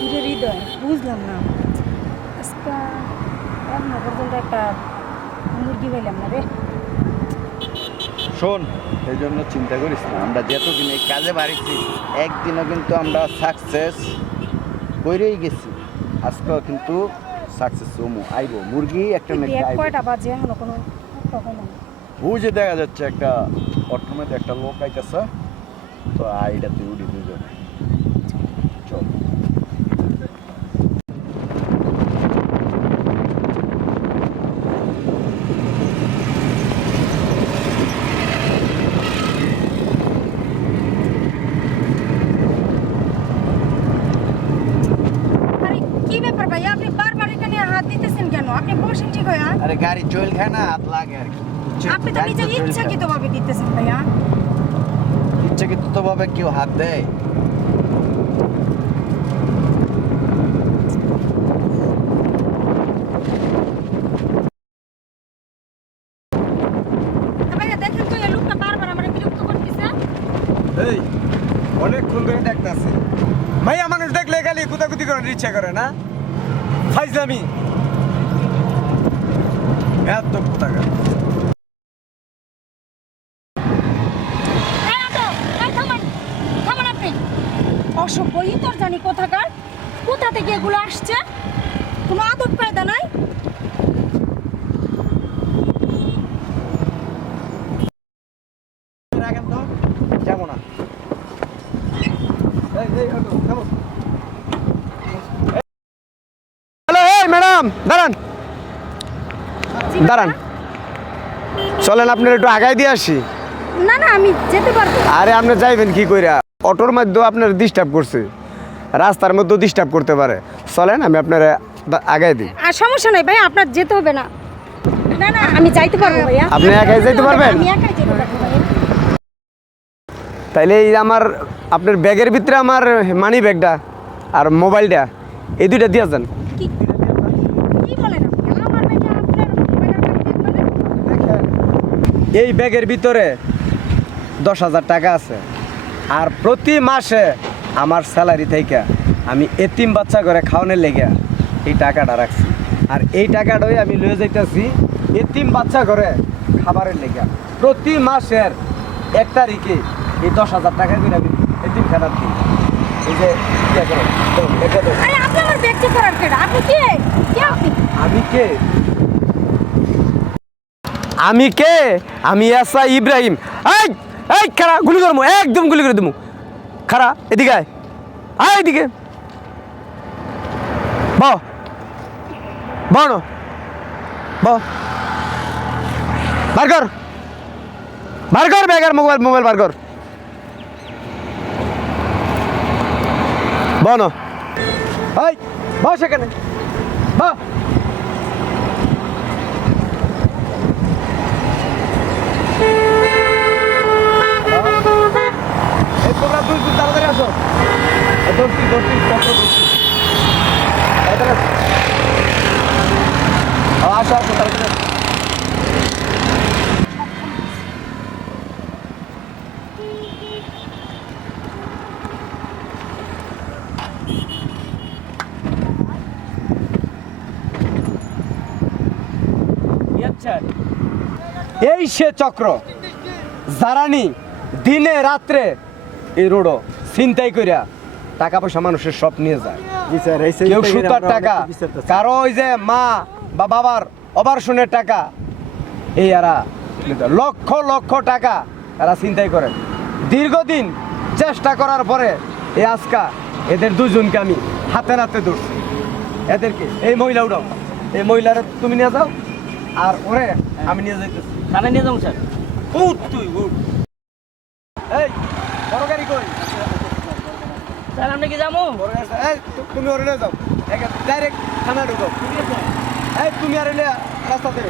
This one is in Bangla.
কিরে হৃদয়, বুঝলাম না আজকে এখনো পর্যন্ত একটা মুরগি পাইলাম না রে। শোন, এই জন্য চিন্তা করিস না। আমরা যতদিন এই কাজে বাড়িছি একদিনও কিন্তু আমরা সাকসেস করেই গেছি। আজকেও কিন্তু সাকসেস আইব। মুরগি একটা নাকি ব্যাগ আইব। কয়টা বাজে এখনো কোনো কখনো না। বুঝে দেখা যাচ্ছে একটা অটোমেটিক একটা লোক আইতেছে। তো আইডাতে উড়ি দুজনে চল। আরে কি ব্যাপার ভাই, আপনি বারবার এখানে হাত দিতেছেন কেন? আপনি বসেন ঠিক হয়ে। আরে গাড়ি চল খায় না, হাত লাগে আর কি। আপনি তো নিজের ইচ্ছাকৃত ভাবে দিতেছেন ভাইয়া। ইচ্ছাকৃত ভাবে কেউ হাত দেয়? ভাইয়া দেখেন তো, এই লোকটা বারবার আমারে বিরক্ত করতেছে। এই অনেকক্ষণ ধরে দেখতেছি ভাইয়া, মানুষ দেখলে খালি কুতাকুতি করার ইচ্ছা করে না? ফাইজলামি এত কুতাকা। এই অটো, এই থামান, থামান আপনি। অসভ্য ইতর জানি কোথাকার, কোথা থেকে এগুলো আসছে, কোনো আদব কায়দা নাই। রাখেন তো, যাবো না। হ্যালো, এই ম্যাডাম দাঁড়ান দাঁড়ান, চলেন আপনার একটু আগায় দিয়ে আসি। না না, আমি যেতে পারবো। আরে আপনি যাইবেন কি কইরা? অটোর মধ্যেও আপনার ডিস্টার্ব করছে, রাস্তার মধ্যেও ডিস্টার্ব করতে পারে। চলেন আমি আপনার আগায় দিই। আর সমস্যা নাই ভাই, আপনার যেতে হবে না। না না, আমি যাইতে পারবো ভাইয়া। আপনি একাই যাইতে পারবেন? আমি একাই যেতে পারবো ভাইয়া। তাইলে এই আমার আপনার ব্যাগের ভিতরে আমার মানি ব্যাগটা আর মোবাইলটা এই দুইটা দিয়ে যান। কি কি বলেন আপনি? আমার ব্যাগে আপনার মোবাইল আর ব্যাগ বলেন? এই ব্যাগের ভিতরে 10,000 টাকা আছে, আর প্রতি মাসে আমার স্যালারি থেকে আমি এতিম বাচ্চা করে খাওয়ানোর লেগে এই টাকাটা রাখছি। আর এই টাকাটাই আমি লয়ে যাইতেছি এতিম বাচ্চা করে খাবারের লেগে। প্রতি মাসের 1 তারিখে এই 10,000 টাকা করে আমি এতিম খানার দিই। এই যে ইয়ে করো, দাও, এটা দাও। আরে আপনি আমার ব্যাগ চেক করার কেডা? আপনি কে? কে আপনি? আমি কে? আমি কে? আমি এসআই ইব্রাহিম। এই এই খারা, গুলি করবো, একদম গুলি করে দেবো। খারা, এদিকে আয়, আয় এদিকে। বাহ বাহ বাহ, বার কর, বার কর ব্যাগের মোবাইল, মোবাইল বার কর। বনো, এই বস এখানে, বাহ। এই তোমরা দুই তাড়াতাড়ি আসো। দৌড়ছি দৌড়ছি দৌড়ছি। আসো আসো তাড়াতাড়ি। এই সে চক্র জারানি দিনে রাত্রে এই রোডও ছিনতাই কইরা টাকা পয়সা মানুষের সব নিয়ে যায়। কেউ সুতার টাকা, কারো ওই যে মা বা বাবার অপারেশনের টাকা, এই এরা লক্ষ লক্ষ টাকা এরা ছিনতাই করে। দীর্ঘদিন চেষ্টা করার পরে এই আজকা এদের দুজনকে আমি হাতে নাতে ধরছি। এদেরকে এই মহিলা উঠাও, এই মহিলারা তুমি নিয়ে যাও, আর ওরে আমি নিয়ে যাইতেছি। থানায় নিয়ে যাবো স্যার। উঠ তুই উঠ। এই বড় গাড়ি কই? স্যার আমরা কি যাবো? বড় গাড়ি, এই তুমি ওরে নিয়ে যাও, ডাইরেক্ট থানা ঢুকো। এই তুমি আর এলে রাস্তাতে